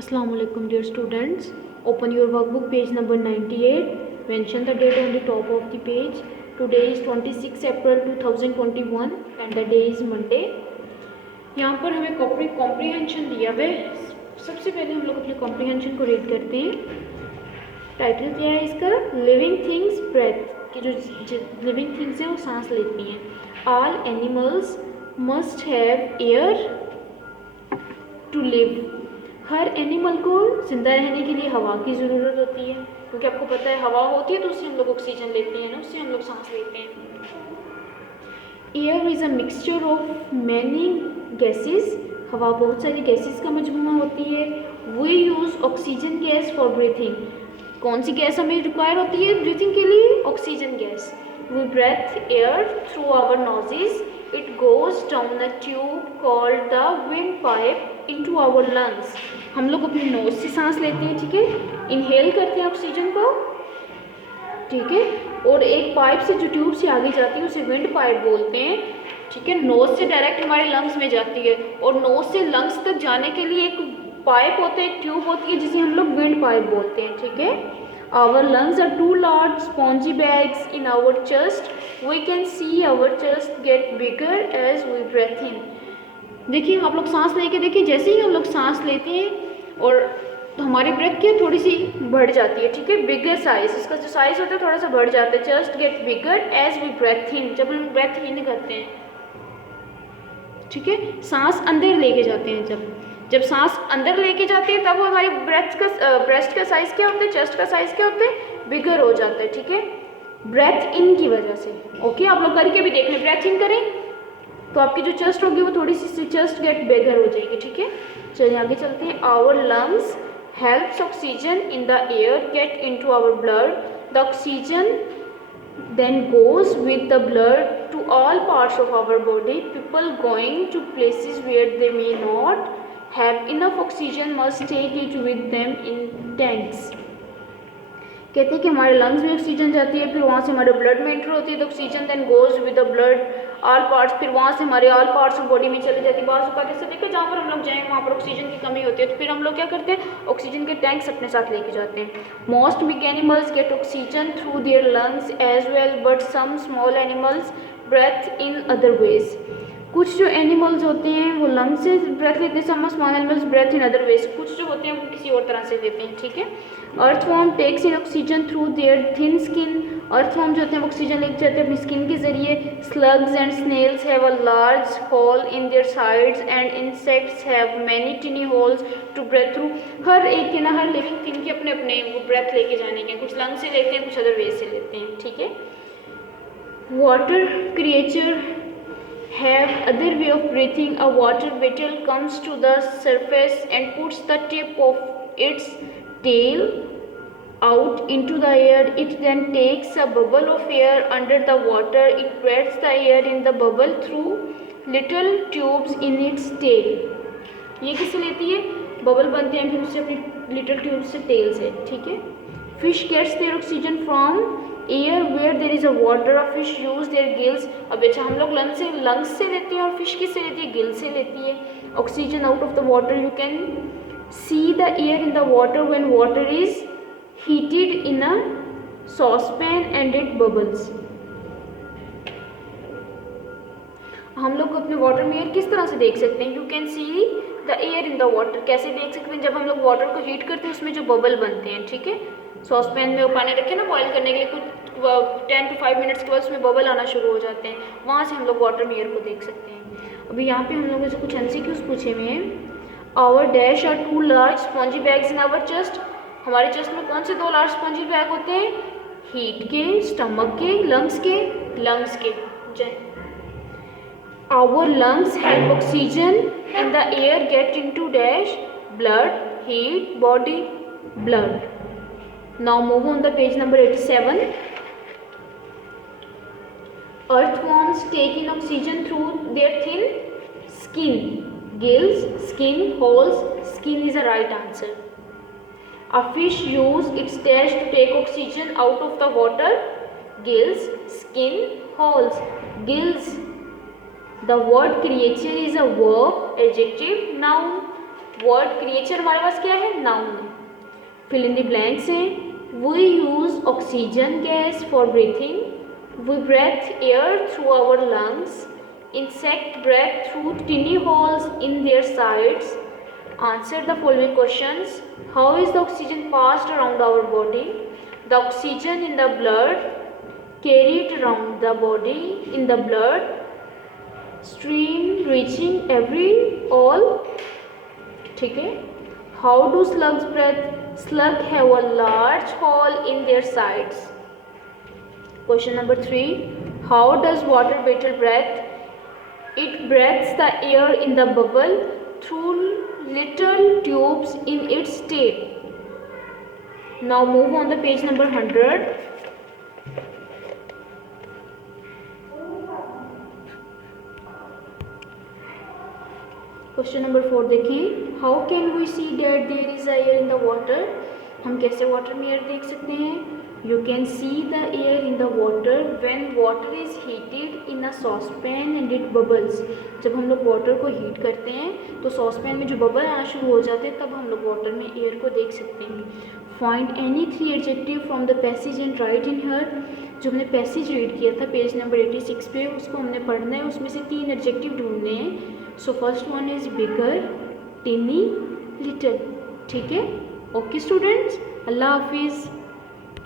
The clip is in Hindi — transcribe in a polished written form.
Assalamu alaikum dear students. Open your workbook page number 98. Mention the date on the top of the page. Today is 26 April 2021 and the day is Monday. यहाँ पर हमें कॉम्प्रीहेंशन दिया हुआ है. सबसे पहले हम लोग अपने कॉम्प्रीहेंशन को रीड करते हैं. टाइटल क्या है इसका? Living things breathe. कि जो लिविंग थिंग्स हैं वो सांस लेती हैं. All animals must have air to live. हर एनिमल को जिंदा रहने के लिए हवा की ज़रूरत होती है, क्योंकि आपको पता है हवा होती है तो उससे हम लोग ऑक्सीजन लेते हैं ना, उससे हम लोग सांस लेते हैं. Air is a mixture of many gases. हवा बहुत सारी गैसेस का मजमूआ होती है. We use oxygen gas for breathing. कौन सी गैस हमें रिक्वायर होती है ब्रीथिंग के लिए? Oxygen gas. We breathe air through our noses. It goes down a tube called the windpipe into our lungs. हम लोग अपने नोज से सांस लेते हैं, ठीक है. इनहेल करते हैं ऑक्सीजन को, ठीक है. और एक पाइप से जो ट्यूब से आगे जाती है उसे विंड पाइप बोलते हैं, ठीक है. नोज से डायरेक्ट हमारे लंग्स में जाती है और नोज से लंग्स तक जाने के लिए एक पाइप होता है, एक ट्यूब होती है जिसे हम लोग विंड पाइप बोलते हैं, ठीक है. Our lungs are two large spongy bags in our chest. We can see our chest get bigger as we breathe in. देखिए आप लोग सांस लेके देखिए, जैसे ही हम लोग सांस लेते हैं और तो हमारी ब्रेथ क्या थोड़ी सी बढ़ जाती है, ठीक है. बिगर साइज, इसका जो साइज होता है थोड़ा सा बढ़ जाता है. Chest get bigger as we breathe in. जब हम ब्रेथ इन करते हैं, ठीक है, सांस अंदर लेके जाते हैं. जब सांस अंदर लेके जाती है तब हमारी ब्रेस्ट का साइज क्या होता है, चेस्ट का साइज क्या होता है, बिगर हो जाता है, ठीक है. ब्रेथ इन की वजह से. ओके, आप लोग करके भी देख लें. ब्रेथ इन करें तो आपकी जो चेस्ट होगी वो थोड़ी सी चेस्ट गेट बिगर हो जाएगी, ठीक है. चलिए आगे चलते हैं. Our lungs helps oxygen in the air get into our blood. The oxygen then goes with the blood to all parts of our body. People going to places where they may not have enough oxygen must take it with them in tanks. कहते हैं कि हमारे लंग्स में ऑक्सीजन जाती है, फिर वहाँ से हमारे ब्लड में एंटर होती है. तो oxygen then goes with the blood all parts. फिर वहाँ से हमारे ऑल पार्ट्स ऑफ बॉडी में चली जाती है. बाज़ औक़ात ऐसे देखा जहाँ पर हम लोग जाएंगे वहाँ पर ऑक्सीजन की कमी होती है, तो फिर हम लोग क्या करते हैं, ऑक्सीजन के टैंक्स अपने साथ लेके जाते हैं. Most big animals get oxygen through their lungs as well, but some small animals breathe in other ways. कुछ जो एनिमल्स होते हैं वो लंग्स से ब्रेथ लेते हैं. Some small animals breathe in other ways. कुछ जो होते हैं वो किसी और तरह से लेते हैं, ठीक है. Earthworm takes in oxygen through their thin skin. Earthworm जो होते हैं ऑक्सीजन लेके जाते हैं अपनी स्किन के जरिए. Slugs and snails have a large hole in their sides and insects have many tiny holes to breathe through. हर एक के ना, हर लिविंग थिंग के अपने अपने वो ब्रेथ लेके जाने के. कुछ लंग्स से लेते हैं, कुछ अदर वेज से लेते हैं, ठीक है. Water creature have other way of breathing. A water beetle comes to the surface and puts the tip of its tail out into the air. It then takes a bubble of air under the water. It breathes the air in the bubble through little tubes in its tail. ये किससे लेती है? बबल बनते हैं फिर उससे अपनी लिटिल ट्यूब से, टेल से, ठीक है. Fish gets their oxygen from air where there is a water. A fish use their gills. अब अच्छा हम लोग लंग्स से लेते हैं और फिश किससे लेती है, गिल से लेती है oxygen out of the water. You can see the air in the water when water is heated in a saucepan and it bubbles. हम लोग अपने वाटर में एयर किस तरह से देख सकते हैं? You can see the air in the water. कैसे देख सकते हैं? जब हम लोग वाटर को हीट करते हैं उसमें जो बबल बनते हैं, ठीक है. सॉसपैन में वो पानी रखे ना बॉयल करने के लिए, कुछ 10 to 5 मिनट्स के बाद उसमें बबल आना शुरू हो जाते हैं. वहाँ से हम लोग वाटर में एयर को देख सकते हैं. अभी यहाँ पे हम लोगों से कुछ MCQs पूछे हुए हैं. Our dash are 2 large spongy bags in our chest. हमारे चेस्ट में कौन से 2 लार्ज स्पॉन्जी बैग होते हैं? हीट के, स्टमक के, लंग्स के. Our lungs have oxygen in the air get into dash blood, heat, body, blood. Now move on the page number 87. Earthworms take in oxygen through their thin skin. Gills, skin, holes. Skin is the right answer. A fish uses its tail to take oxygen out of the water. Gills, skin, holes. Gills. The word creature is a verb, adjective, noun. Word creature हमारे पास क्या है, noun. Fill in the blanks हैं, we use oxygen gas for breathing, we breathe air through our lungs, insect breath through tiny holes in their sides. Answer the following questions. How is the oxygen passed around our body? The oxygen in the blood carried around the body in the blood stream reaching every all. ठीक है. How do slugs breathe? Slug have a large hole in their sides. Question number 3. How does water beetle breathe? It breathes the air in the bubble through little tubes in its tail. Now move on the page number 100. Question number 4 देखिए. How can we see that there is air in the water? हम कैसे वाटर में एयर देख सकते हैं? You can see the air in the water when water is heated in a saucepan and it bubbles. जब हम लोग वाटर को हीट करते हैं तो सॉसपैन में जो बबल आना शुरू हो जाते हैं तब हम लोग वाटर में एयर को देख सकते हैं. Find any 3 adjective from the passage and write in here. जो हमने पैसेज रीड किया था पेज नंबर 86 पे, उसको हमने पढ़ना है. उसमें से 3 एडजेक्टिव ढूंढने हैं. So first one is bigger, टिनी, little. ठीक है. ओके स्टूडेंट्स, अल्लाह हाफिज़.